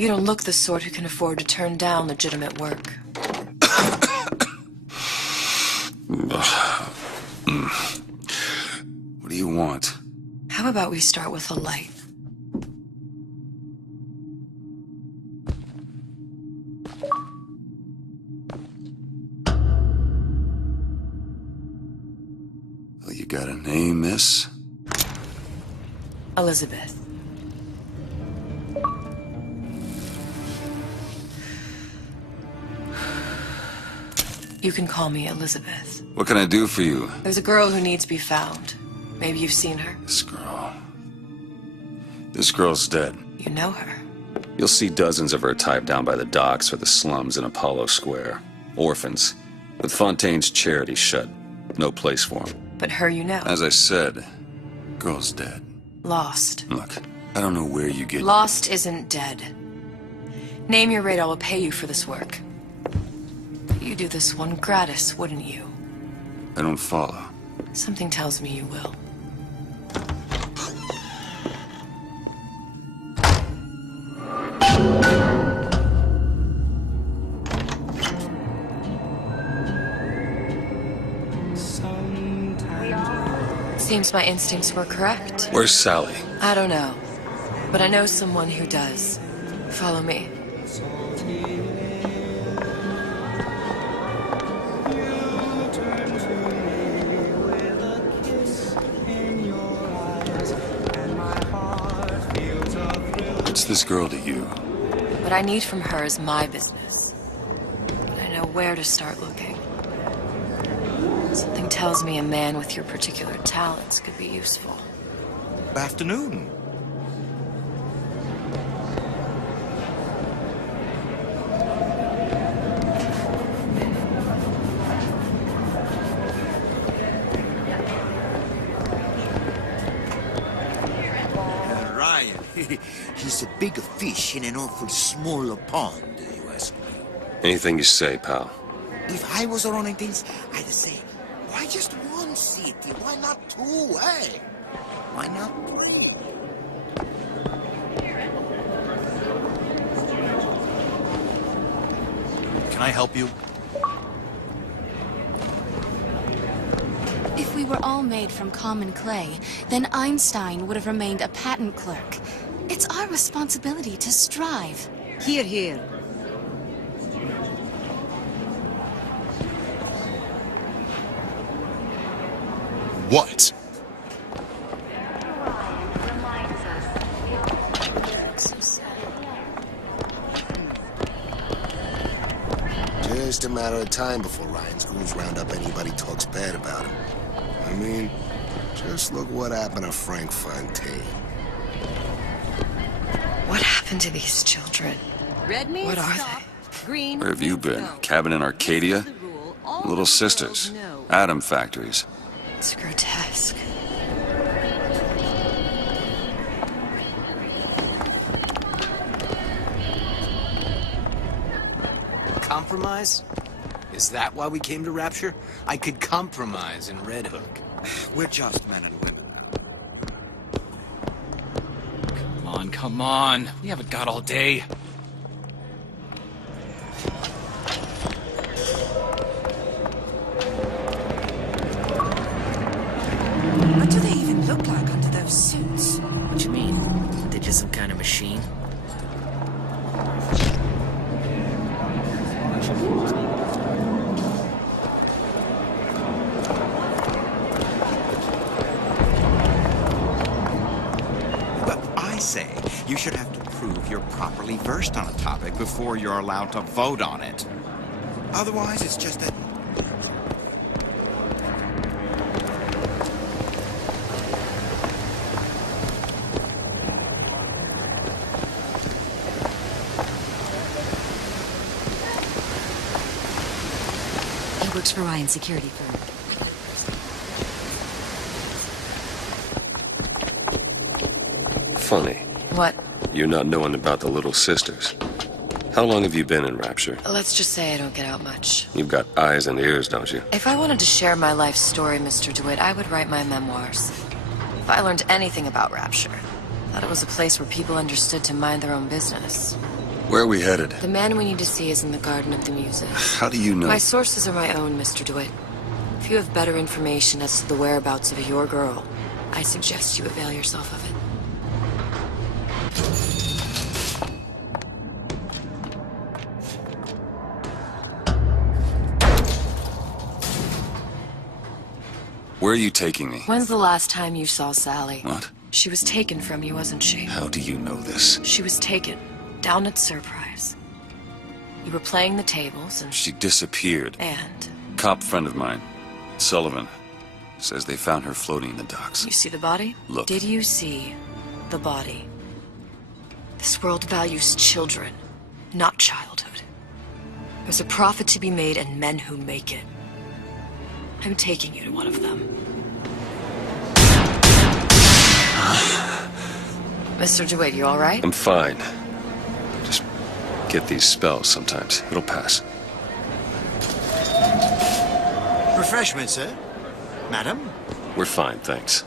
You don't look the sort who can afford to turn down legitimate work. What do you want? How about we start with a light? Well, you got a name, miss? Elizabeth. You can call me Elizabeth. What can I do for you? There's a girl who needs to be found. Maybe you've seen her. This girl. This girl's dead. You know her. You'll see dozens of her type down by the docks or the slums in Apollo Square. Orphans. With Fontaine's charity shut. No place for them. But her you know. As I said, girl's dead. Lost. Look, I don't know where you get... Lost isn't dead. Name your rate, I will pay you for this work. You'd do this one gratis, wouldn't you? I don't follow. Something tells me you will. Seems my instincts were correct. Where's Sally? I don't know, but I know someone who does. Follow me. What's this girl to you? What I need from her is my business. I know where to start looking. Something tells me a man with your particular talents could be useful. Afternoon. Ryan, he's a bigger fish in an awful smaller pond, you ask me. Anything you say, pal. If I was running things, I'd say, why just one city? Why not two, eh? Why not three? Can I help you? If we were all made from common clay, then Einstein would have remained a patent clerk. It's our responsibility to strive. Here, here. What? Just a matter of time before Ryan's goons round up anybody talks bad about him. I mean, just look what happened to Frank Fontaine. What happened to these children? Red means What are stop. they? Green. Where have you means been? go. Cabin in Arcadia? The rule. All Little the sisters. girls know. Atom factories. It's grotesque. Compromise? Is that why we came to Rapture? I could compromise in Red Hook. We're just men and women. Come on. We haven't got all day. What do they even look like under those suits? What you mean? They're just some kind of machine? But I say you should have to prove you're properly versed on a topic before you're allowed to vote on it. Otherwise, it's just that... He works for Ryan's security firm. Funny. What? You not knowing about the little sisters. How long have you been in Rapture? Let's just say I don't get out much. You've got eyes and ears, don't you? If I wanted to share my life story, Mr. DeWitt, I would write my memoirs. If I learned anything about Rapture, I thought it was a place where people understood to mind their own business. Where are we headed? The man we need to see is in the Garden of the Muses. How do you know? My sources are my own, Mr. DeWitt. If you have better information as to the whereabouts of your girl, I suggest you avail yourself of it. Where are you taking me? When's the last time you saw Sally? What? She was taken from you, wasn't she? How do you know this? She was taken, down at Surprise. You were playing the tables and... She disappeared. And? Cop friend of mine, Sullivan, says they found her floating in the docks. You see the body? Look. Did you see the body? This world values children, not childhood. There's a profit to be made and men who make it. I'm taking you to one of them. Mr. DeWitt, you all right? I'm fine. Just get these spells sometimes. It'll pass. Refreshment, sir? Madam? We're fine, thanks.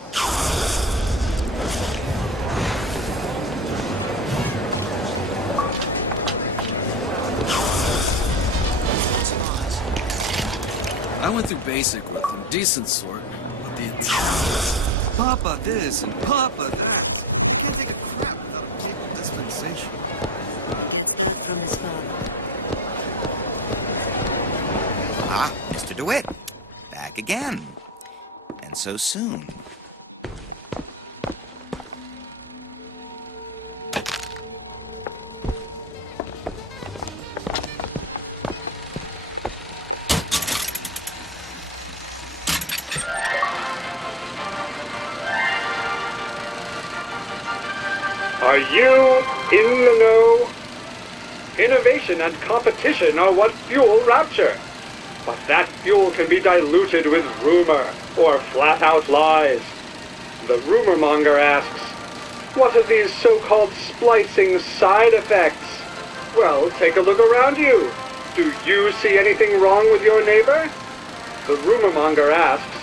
I went through basic with them, decent sort, but the Papa this and Papa that. You can't take a crap without a papal dispensation. From his father. Ah, Mr. DeWitt. Back again. And so soon. Are you in the know? Innovation and competition are what fuel Rapture. But that fuel can be diluted with rumor or flat-out lies. The rumor monger asks, what are these so-called splicing side effects? Well, take a look around you. Do you see anything wrong with your neighbor? The rumor monger asks,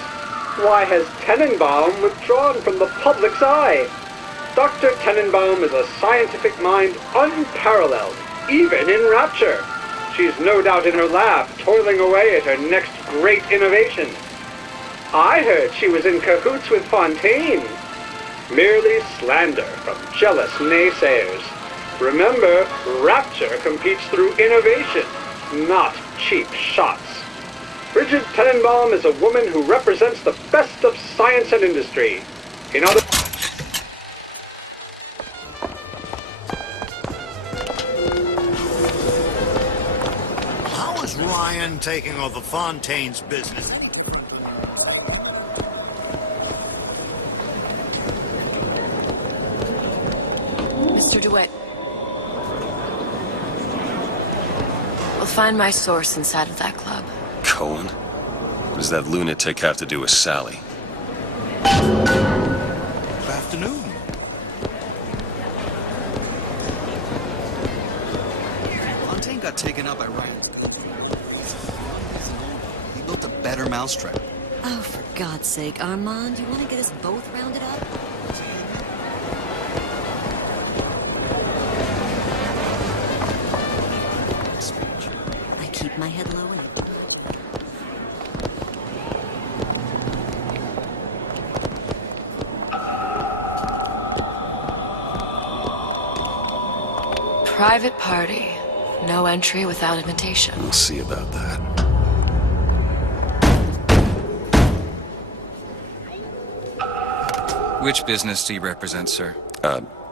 why has Tenenbaum withdrawn from the public's eye? Dr. Tenenbaum is a scientific mind unparalleled, even in Rapture. She's no doubt in her lab, toiling away at her next great innovation. I heard she was in cahoots with Fontaine. Merely slander from jealous naysayers. Remember, Rapture competes through innovation, not cheap shots. Bridget Tenenbaum is a woman who represents the best of science and industry. In other How is Ryan taking over Fontaine's business? Mr. DeWitt. We'll find my source inside of that club. Cohen? What does that lunatic have to do with Sally? Good afternoon. Fontaine got taken out by Ryan. He built a better mousetrap. Oh, for God's sake, Armand, you want to get us both rounded up? I keep my head low anyway. Private party. No entry without invitation. We'll see about that. Which business do you represent, sir?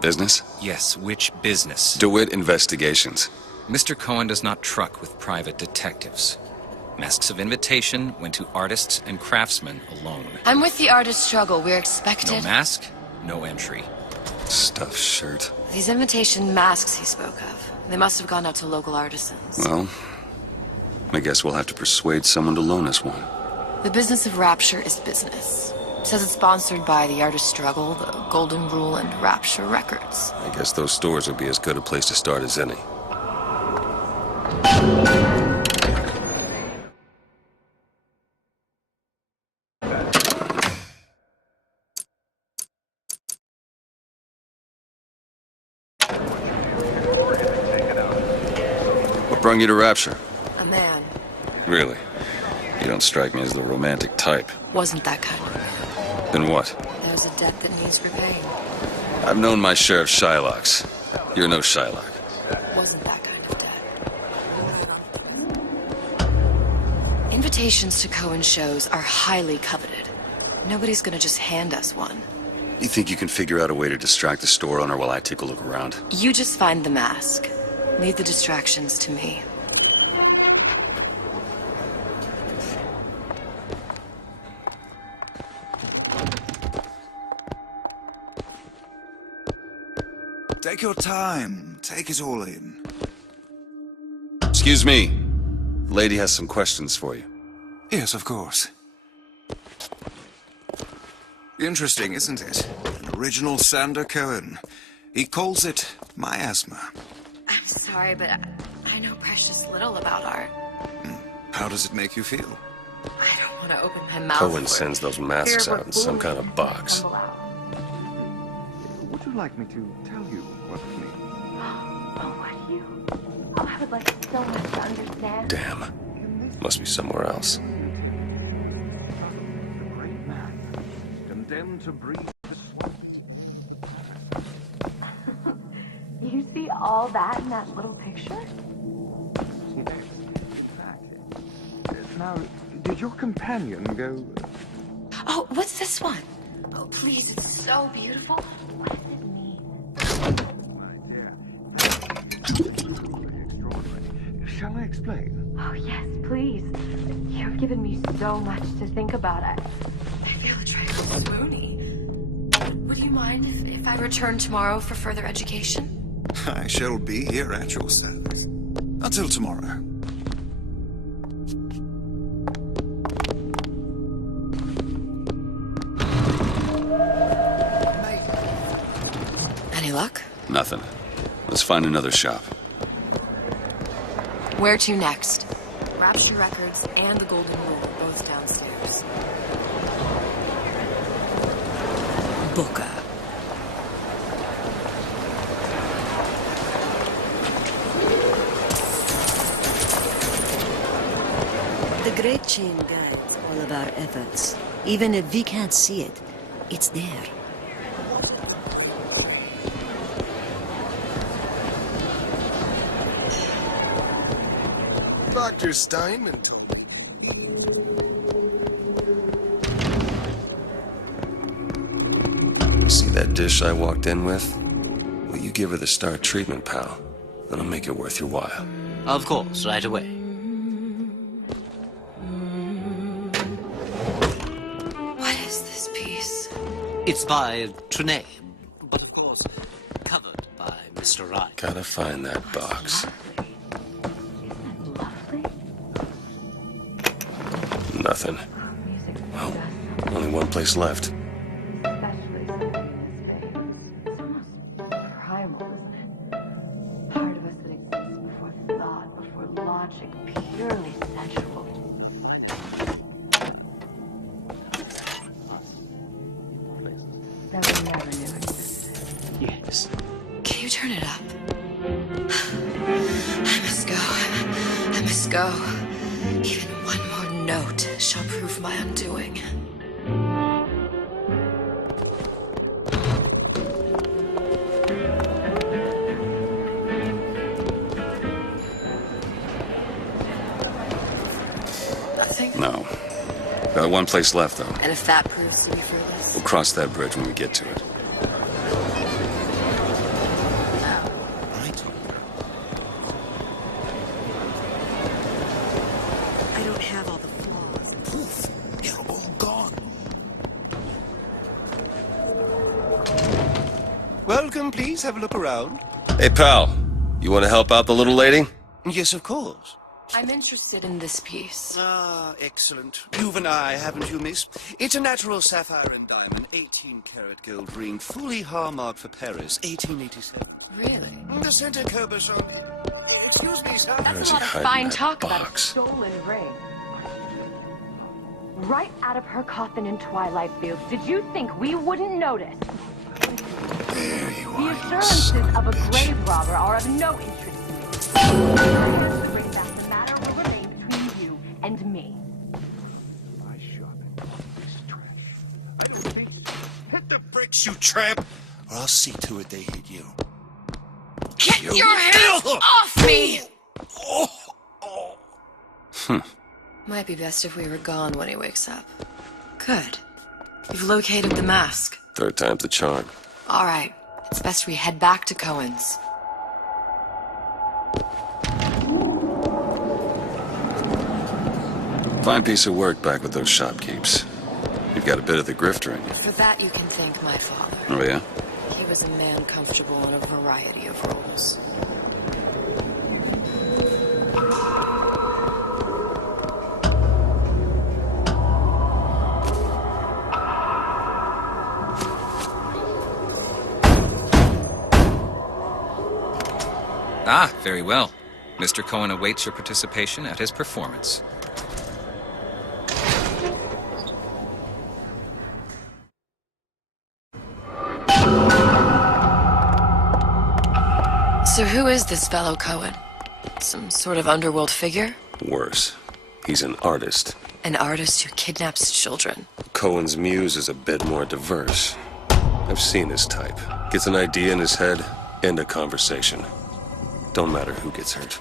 Business? Yes, which business? DeWitt Investigations. Mr. Cohen does not truck with private detectives. Masks of invitation went to artists and craftsmen alone. I'm with the artist struggle. We're expected. No mask, no entry. Stuffed shirt. These invitation masks he spoke of. They must have gone out to local artisans. Well, I guess we'll have to persuade someone to loan us one. The business of Rapture is business. Says it's sponsored by the Artist Struggle, the Golden Rule, and Rapture Records. I guess those stores will be as good a place to start as any. brung you to Rapture? A man. Really? You don't strike me as the romantic type. Wasn't that kind of. Then what? There's a debt that needs repaying. I've known my share of Shylocks. You're no Shylock. Wasn't that kind of debt. Invitations to Cohen shows are highly coveted. Nobody's gonna just hand us one. You think you can figure out a way to distract the store owner while I take a look around? You just find the mask. Leave the distractions to me. Take your time. Take it all in. Excuse me. The lady has some questions for you. Yes, of course. Interesting, isn't it? An original Sander Cohen. He calls it miasma. I'm sorry, but I know precious little about art. How does it make you feel? I don't want to open my mouth. Cohen sends those masks out in some kind of box. Would you like me to tell you what it means? Oh, what do you? Oh, I would like so much to understand. Damn. Must be somewhere else. Condemned to breathe the sweat. You see all that in that little picture? Yes, exactly. Now, did your companion go... Oh, what's this one? Oh, please, it's so beautiful. What does it mean? My dear, extraordinary. Shall I explain? Oh, yes, please. You've given me so much to think about. I feel a trifle swoony. Would you mind if I return tomorrow for further education? I shall be here at your service. Until tomorrow. Any luck? Nothing. Let's find another shop. Where to next? Rapture Records and the Golden Rule are both downstairs. Booker. The Great Chain guides all of our efforts. Even if we can't see it, it's there. Dr. Steinman told me. You see that dish I walked in with? Will you give her the star treatment, pal? That'll make it worth your while. Of course, right away. What is this piece? It's by Trine, but of course, covered by Mr. Wright. Gotta find that box. Nothing. Well, only one place left. especially something in this vein. It's almost primal, isn't it? Part of us that exists before thought, before logic, purely sensual. That we never knew existed. Yes. Can you turn it up? I must go. I must go. Even one more note shall prove my undoing. Nothing? No. Got one place left, though. And if that proves to be fruitless? We'll cross that bridge when we get to it. I don't have all the flaws. Poof! They're all gone. Welcome, please. Have a look around. Hey, pal. You want to help out the little lady? Yes, of course. I'm interested in this piece. Ah, excellent. You've an eye, haven't you, miss? It's a natural sapphire and diamond, 18-karat gold ring, fully hallmarked for Paris, 1887. Really? The center cabochon. Excuse me, sir. That's a lot of fine talk about a Stolen ring. Right out of her coffin in Twilight Fields. Did you think we wouldn't notice? There you The are. assurances of a grave robber are of no interest to me. me. My shopping is trash. I don't think so. Hit the bricks, you tramp! Or I'll see to it they hit you. Get your hands off me! Might be best if we were gone when he wakes up. Good. You've located the mask. Third time's the charm. All right. It's best we head back to Cohen's. Fine piece of work back with those shopkeepers. You've got a bit of the grifter in you. For that you can thank my father. Oh, yeah? He was a man comfortable in a variety of roles. Ah, very well. Mr. Cohen awaits your participation at his performance. So who is this fellow Cohen? Some sort of underworld figure? Worse. He's an artist. An artist who kidnaps children. Cohen's muse is a bit more diverse. I've seen this type. Gets an idea in his head, end a conversation. Don't matter who gets hurt.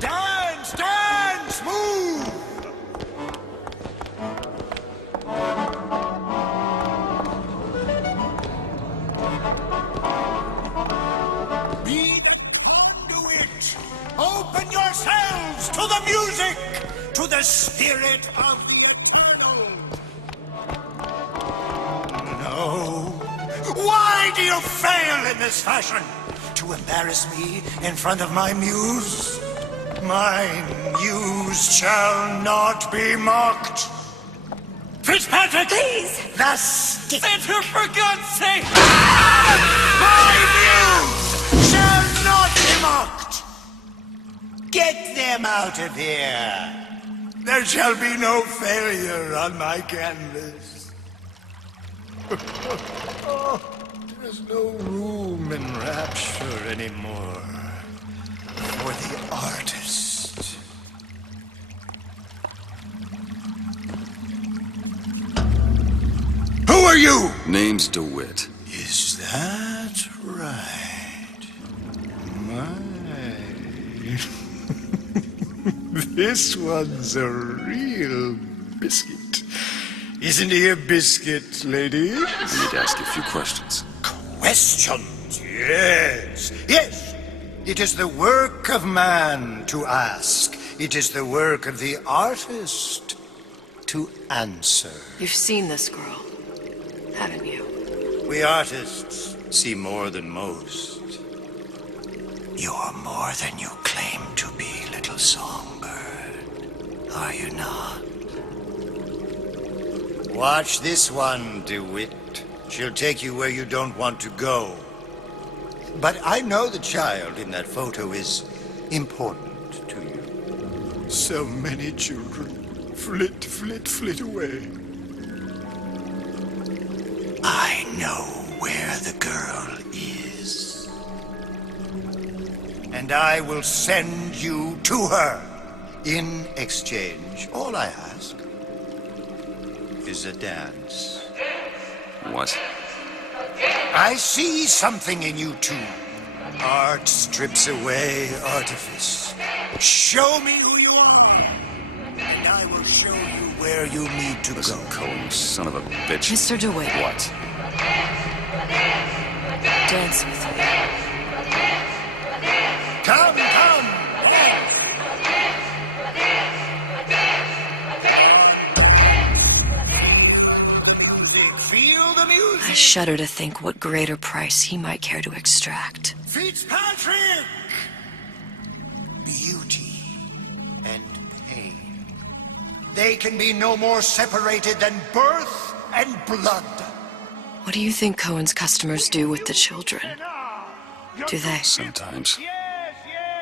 Dance! Move! Be conduit! Open yourselves to the music! To the spirit of the eternal! No. Why do you fail in this fashion? To embarrass me in front of my muse? My muse shall not be mocked. Fitzpatrick! Please! The stick! Enter, for God's sake! My muse shall not be mocked! Get them out of here! There shall be no failure on my canvas. There's no room in rapture anymore for the artist. Who are you? Name's DeWitt. Is that right? My. This one's a real biscuit. Isn't he a biscuit, lady? I need to ask you a few questions. Questions? Yes. Yes. It is the work of man to ask. It is the work of the artist to answer. You've seen this girl, haven't you? We artists see more than most. You're more than you claim to be, little songbird. Are you not? Watch this one, DeWitt. She'll take you where you don't want to go. But I know the child in that photo is important to you. So many children flit, flit, flit away. I know where the girl is. And I will send you to her. In exchange, all I ask is a dance. What? I see something in you two. Art strips away artifice. Show me who you are, and I will show you where you need to Listen, go. Cohen, son of a bitch. Mr. DeWitt. What? Dance with me. Come, come! Feel the music! I shudder to think what greater price he might care to extract. Fitzpatrick! Beauty and pain. They can be no more separated than birth and blood. What do you think Cohen's customers do with the children? Do they? Sometimes.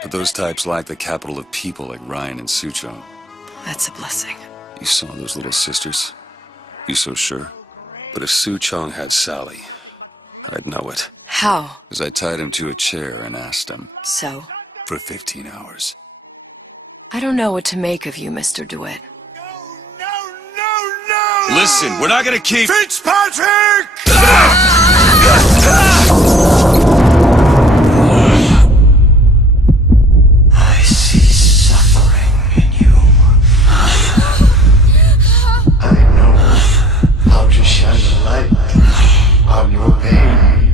But those types lack the capital of people like Ryan and Sucho. That's a blessing. You saw those little sisters? You so sure? But if Su Chong had Sally, I'd know it. How? As I tied him to a chair and asked him. So? For 15 hours. I don't know what to make of you, Mr. DeWitt. Listen, we're not gonna keep... Fitzpatrick! I see suffering in you. I know how to shine a light on your pain.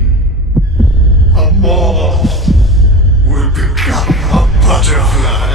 A moth will become a butterfly.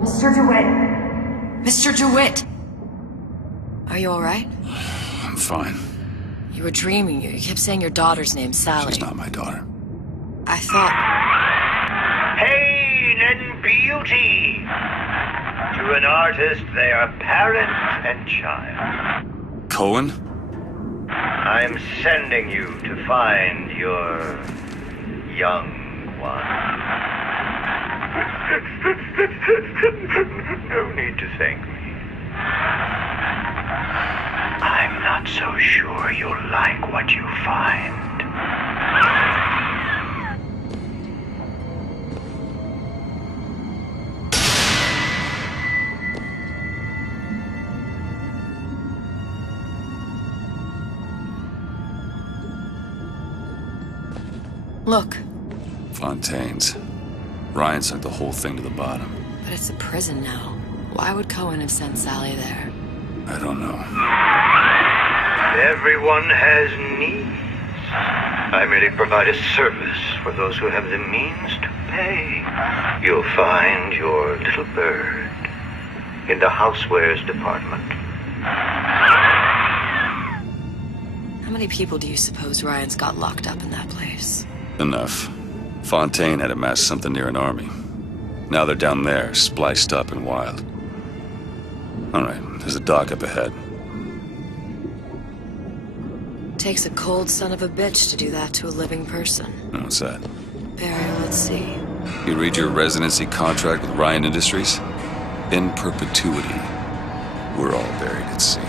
Mr. DeWitt! Mr. DeWitt! Are you alright? I'm fine. You were dreaming. You kept saying your daughter's name, Sally. She's not my daughter. I thought... Pain and beauty! To an artist, they are parent and child. Cohen? I'm sending you to find your young one. No need to thank me. I'm not so sure you'll like what you find. Look. Fontaine's. Ryan sunk the whole thing to the bottom. But it's a prison now. Why would Cohen have sent Sally there? I don't know. Everyone has needs. I merely provide a service for those who have the means to pay. You'll find your little bird in the housewares department. How many people do you suppose Ryan's got locked up in that place? Enough. Fontaine had amassed something near an army. Now they're down there, spliced up and wild. Alright, there's a dock up ahead. Takes a cold son of a bitch to do that to a living person. What's that? Barry, let's see. You read your residency contract with Ryan Industries? In perpetuity, we're all buried at sea.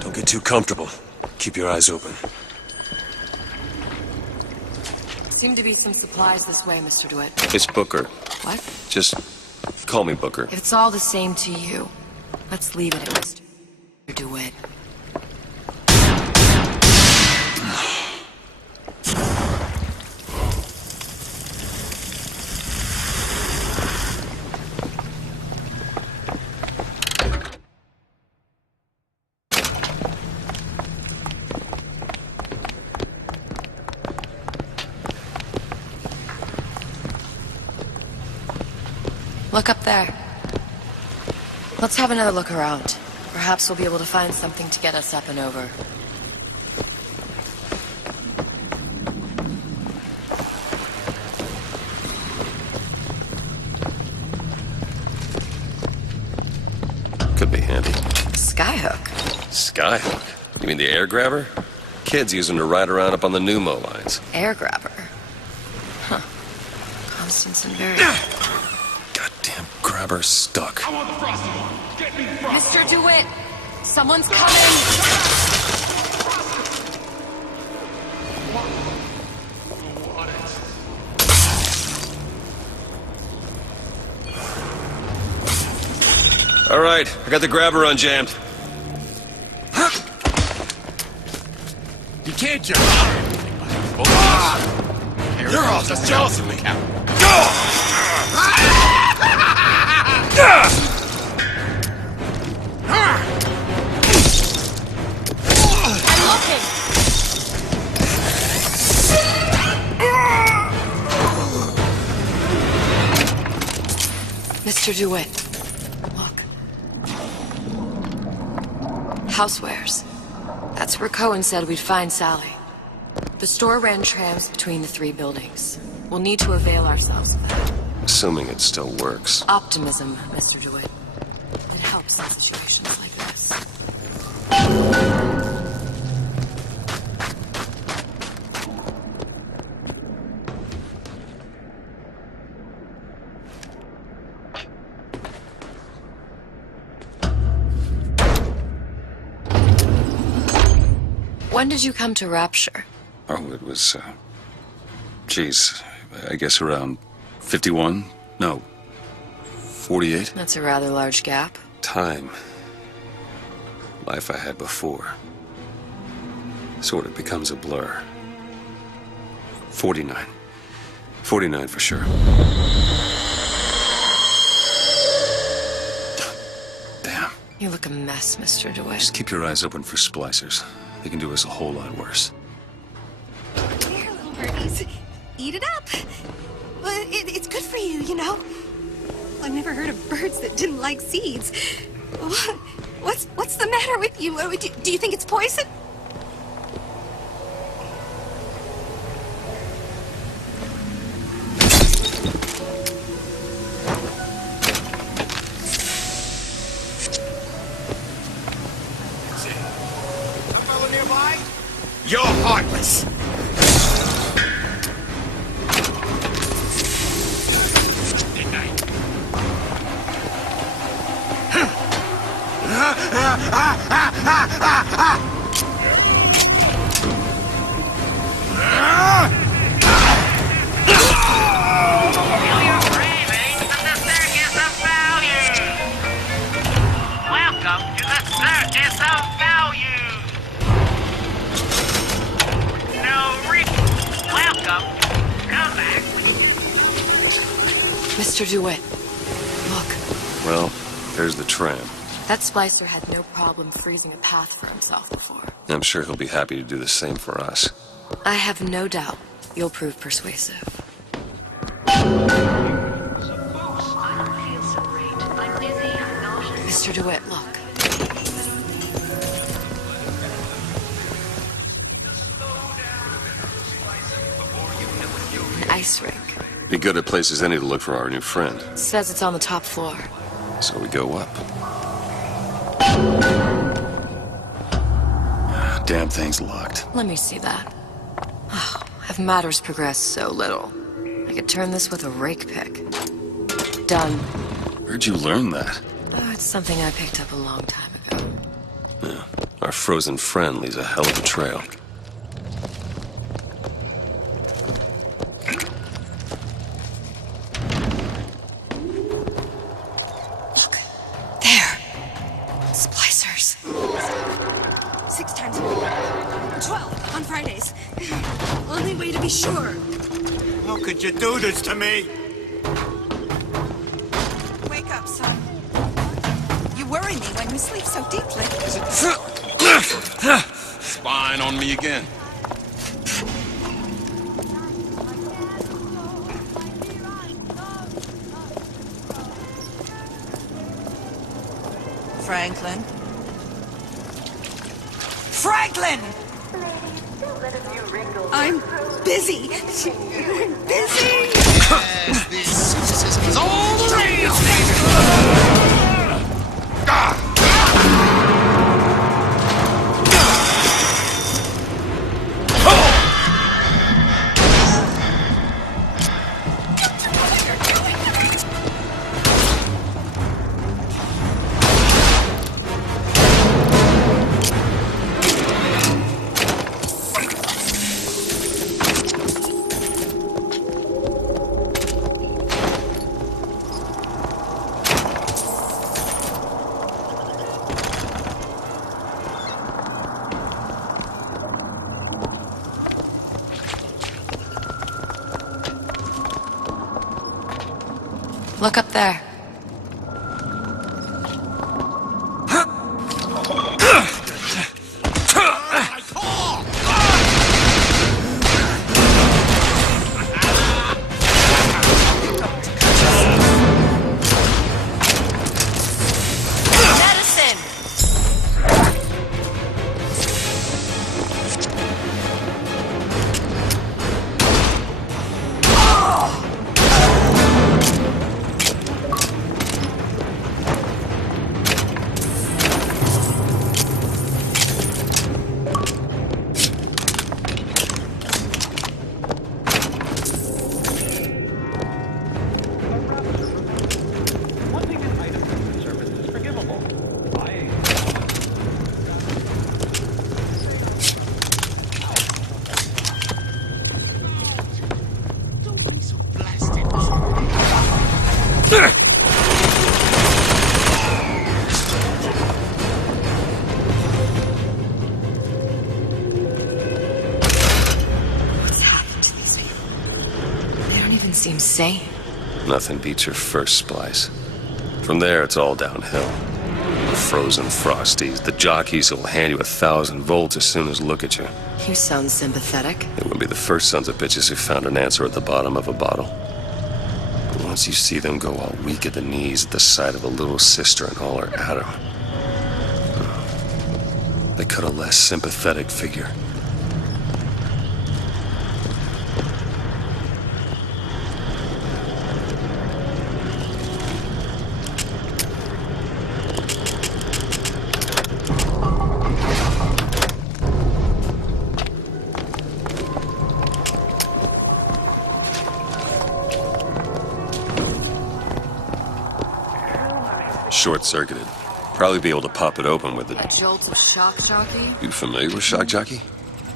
Don't get too comfortable. Keep your eyes open. Seem to be some supplies this way, Mr. DeWitt. It's Booker. What? Just call me Booker. If it's all the same to you, let's leave it at Mr. DeWitt. Look up there. Let's have another look around. Perhaps we'll be able to find something to get us up and over. Could be handy. Skyhook? Skyhook? You mean the air grabber? Kids use them to ride around up on the pneumo lines. Air grabber? Huh. Constance and Barry. Goddamn grabber stuck. I want the frosty one. Get me the frosty. Mr. DeWitt! Someone's coming! All right, I got the grabber unjammed. You can't jump. You're all just jealous of me. Mr. DeWitt, look. Housewares. That's where Cohen said we'd find Sally. The store ran trams between the 3 buildings. We'll need to avail ourselves of that. Assuming it still works. Optimism, Mr. DeWitt. It helps in situations like this. When did you come to Rapture? Oh, it was, geez, I guess around 51? No, 48? That's a rather large gap. Time. Life I had before. Sort of becomes a blur. 49. 49 for sure. Damn. You look a mess, Mr. DeWitt. Just keep your eyes open for splicers. They can do us a whole lot worse. Here, little birdies. Eat it up. Well, it's good for you, you know. I've never heard of birds that didn't like seeds. What's the matter with you? Do you think it's poison? You're heartless! Welcome to the Circus of Value! Welcome. Come back. Mr. DeWitt, look. Well, there's the tram. That splicer had no problem freezing a path for himself before. I'm sure he'll be happy to do the same for us. I have no doubt you'll prove persuasive. Mr. DeWitt, look. An ice rink. Be good at places any to look for our new friend. It says it's on the top floor. So we go up. Damn thing's locked. Let me see that. Oh, have matters progressed so little? I could turn this with a rake pick. Done. Where'd you learn that? Oh, it's something I picked up a long time ago. Yeah. Our frozen friend leaves a hell of a trail. Look. There. Splicers. 6 times a week. 12 on Fridays. Only way to be sure. How could you do this to me? Wake up, son. You worry me when you sleep so deeply. Spying on me again. Franklin? Franklin! I'm busy. Busy! This is all the rage! Look up there. seems sane. Nothing beats your first splice. From there, it's all downhill. The frozen frosties, the jockeys who'll hand you 1,000 volts as soon as look at you. You sound sympathetic. They wouldn't be the first sons of bitches who found an answer at the bottom of a bottle. But once you see them go all weak at the knees at the sight of a little sister and all her atom, they cut a less sympathetic figure. Short-circuited. Probably be able to pop it open with A it. jolt of shock jockey? You familiar with shock jockey?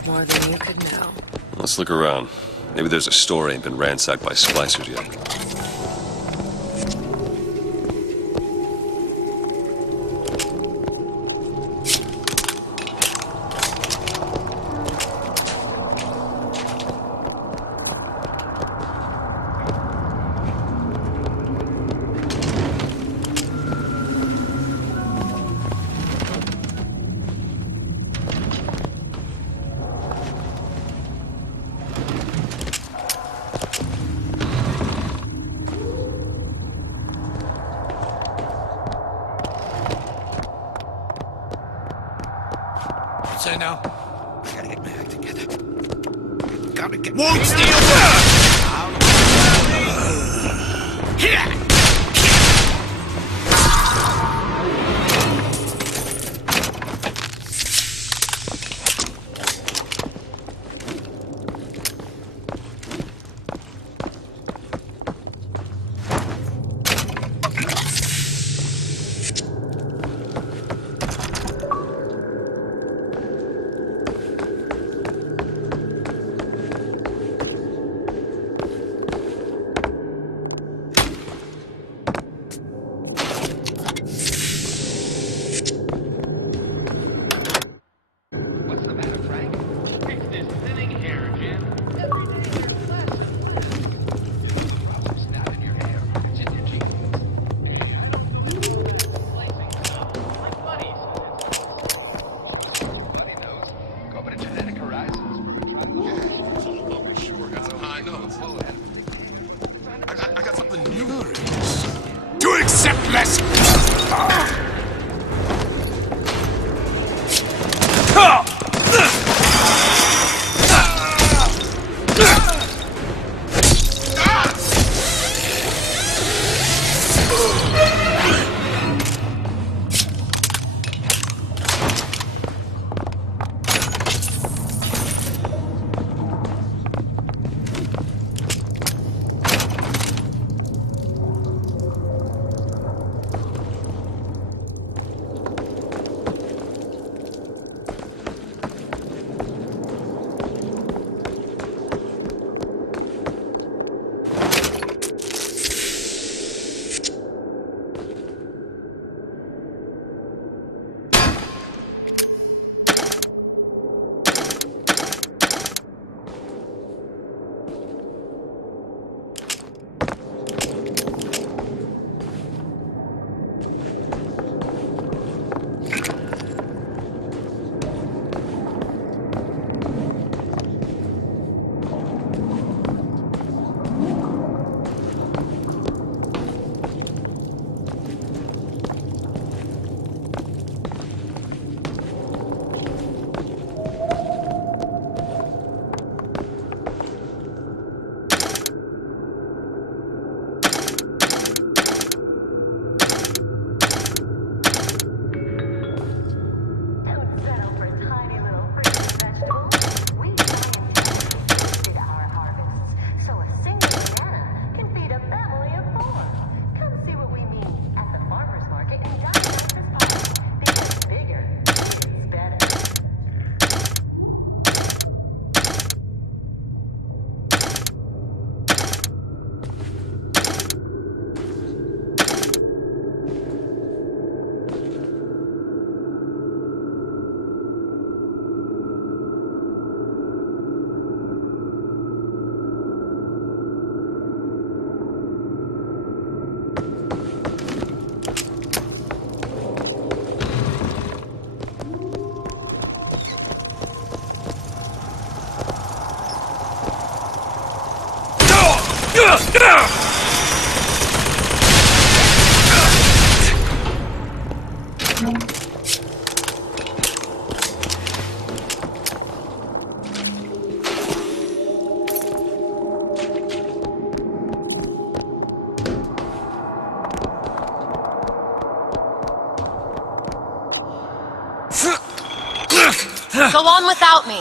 More than you could know. Let's look around. Maybe there's a store ain't been ransacked by splicers yet. Say now. I gotta get my act together. Gotta get. Won't steal! Here! Go on without me.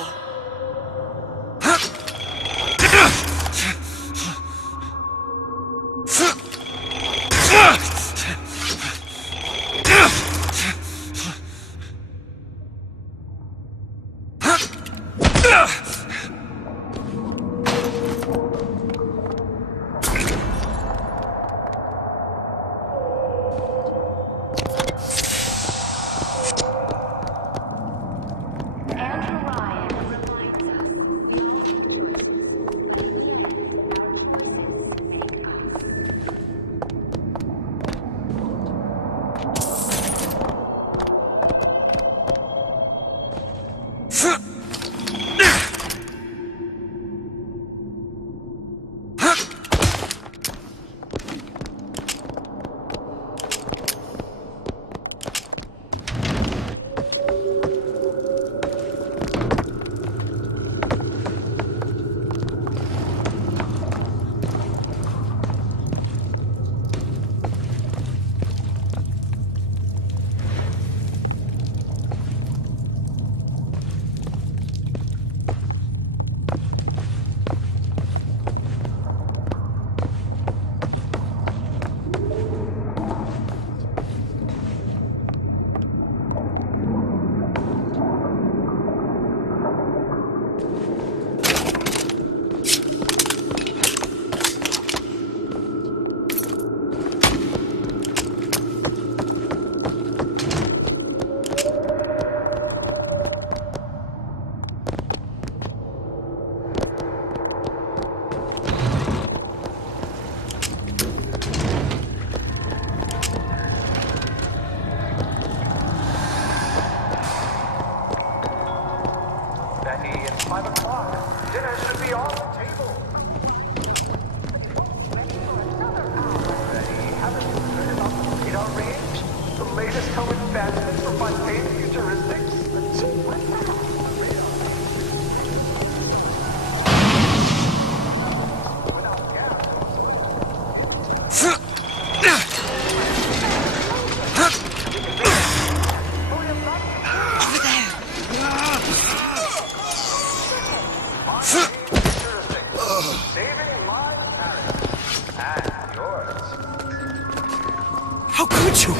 How could you?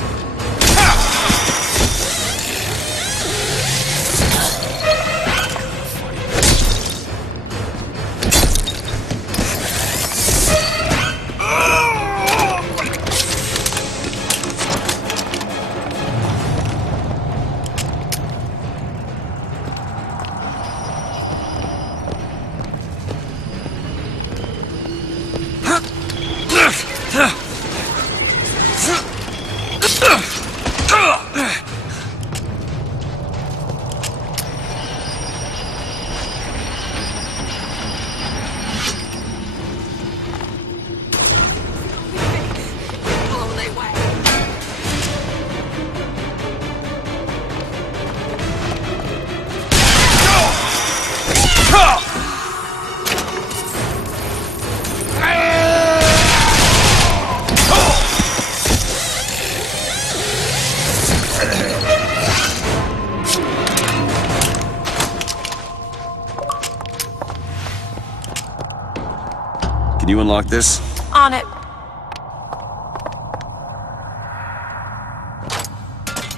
Can you unlock this? On it.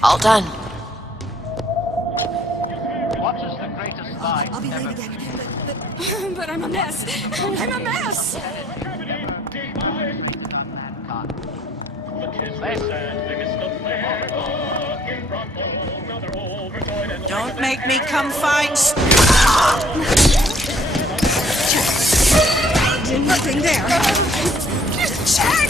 All done. What is the greatest lie I'll be late again, but I'm a mess. I'm a mess. Don't make me come find... Nothing there. Check!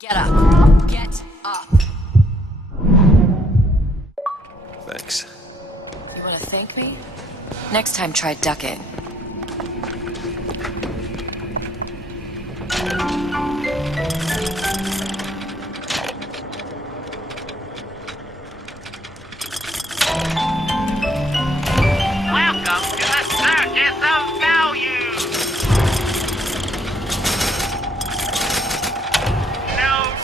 Get up. Get up. Thanks. You want to thank me? Next time, try ducking. Welcome to the Circus of Value! No.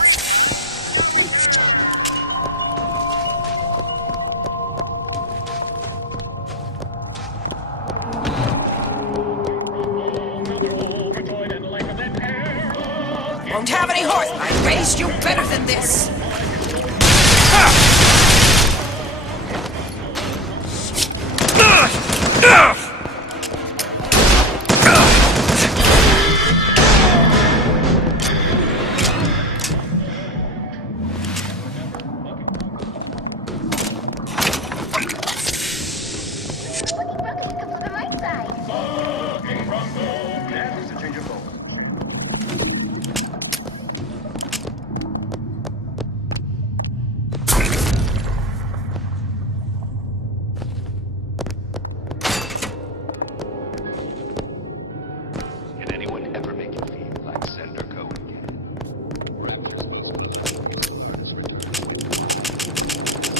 Won't have any horse. I raised you better than this.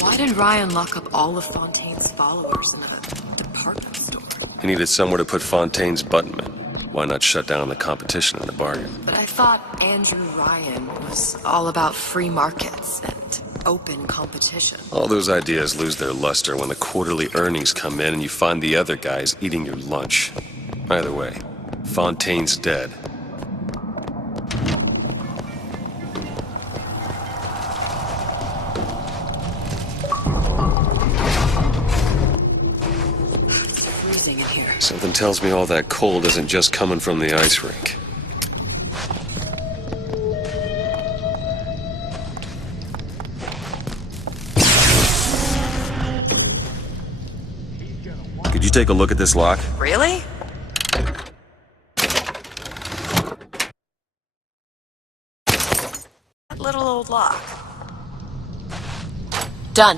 Why did Ryan lock up all of Fontaine's followers in a department store? He needed somewhere to put Fontaine's buttonmen. Why not shut down the competition in the bargain? But I thought Andrew Ryan was all about free markets and open competition. All those ideas lose their luster when the quarterly earnings come in and you find the other guys eating your lunch. Either way, Fontaine's dead. Something tells me all that cold isn't just coming from the ice rink. Could you take a look at this lock? Really? That little old lock. Done.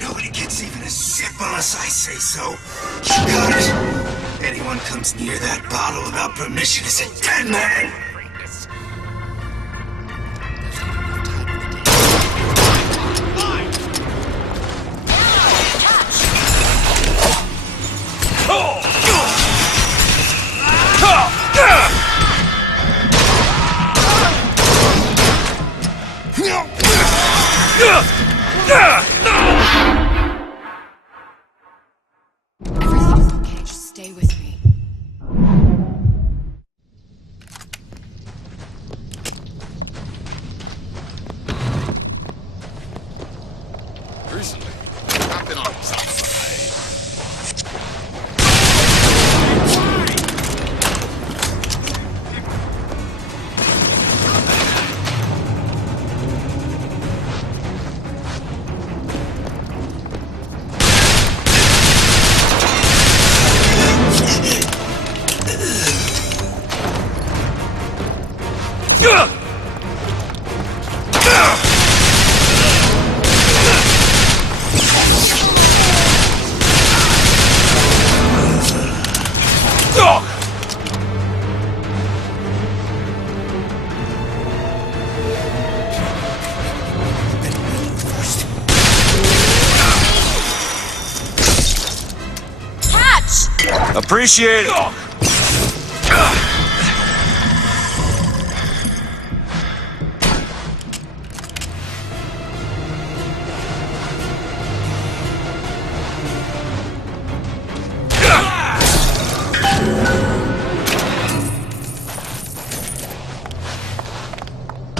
Nobody gets even as simple as I say so. You got it? Anyone comes near that bottle without permission is a dead man! Everything's okay, just stay with me. Appreciate it.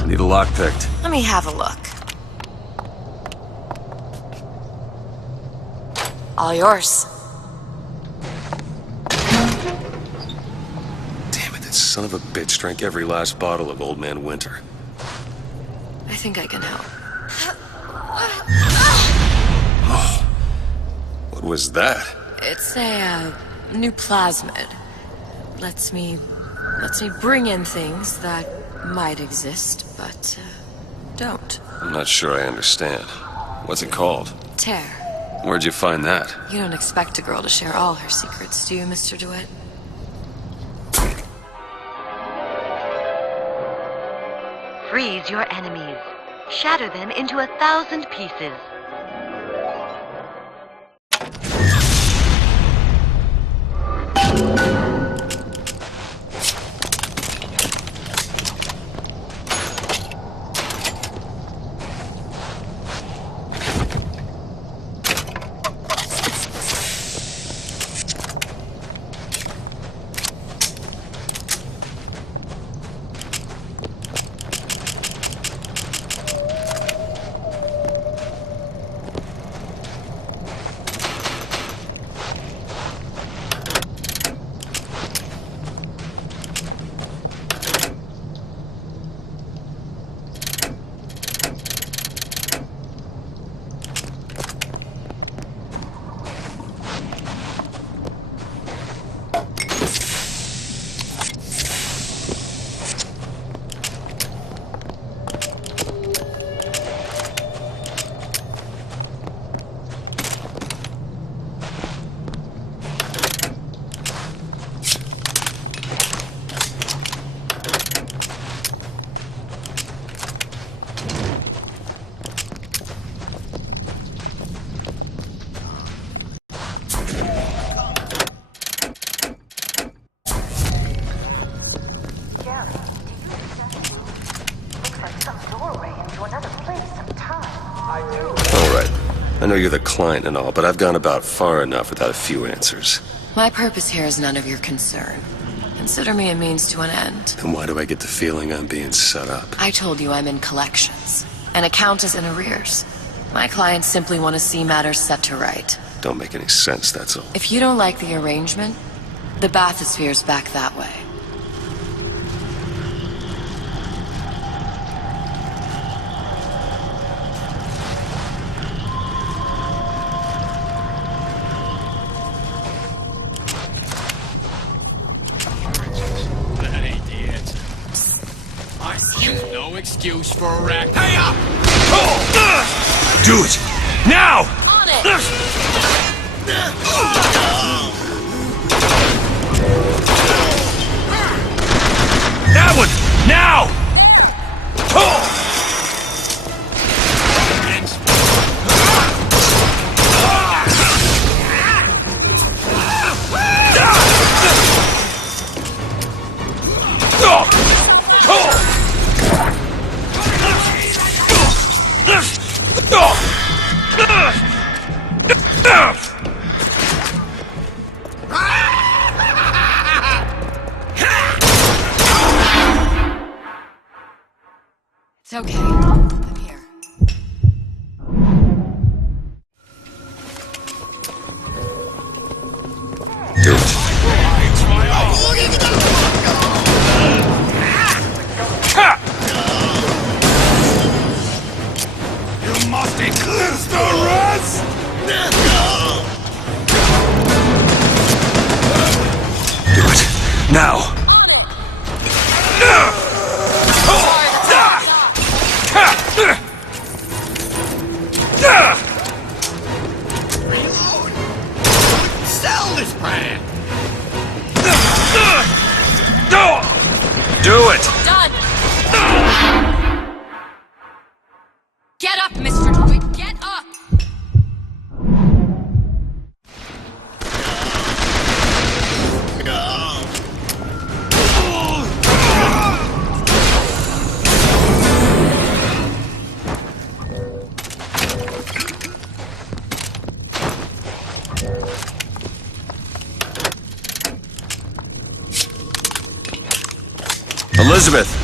Need a lock picked. Let me have a look. All yours. Damn it, that son of a bitch drank every last bottle of Old Man Winter. I think I can help. What was that? It's a new plasmid. Lets me bring in things that might exist, but don't. I'm not sure I understand. What's it called? Tear. Where'd you find that? You don't expect a girl to share all her secrets, do you, Mr. DeWitt? Freeze your enemies. Shatter them into 1,000 pieces. I know you're the client and all, but I've gone about far enough without a few answers. My purpose here is none of your concern. Consider me a means to an end. Then why do I get the feeling I'm being set up? I told you I'm in collections. An account is in arrears. My clients simply want to see matters set to right. Don't make any sense, that's all. If you don't like the arrangement, the bathysphere's back that way. Excuse for a rack. Hey up! Do it! Now! On it! That one! Now! It's okay. I'm here. Do it. You must eclipse the rest! Do it. Now! Elizabeth!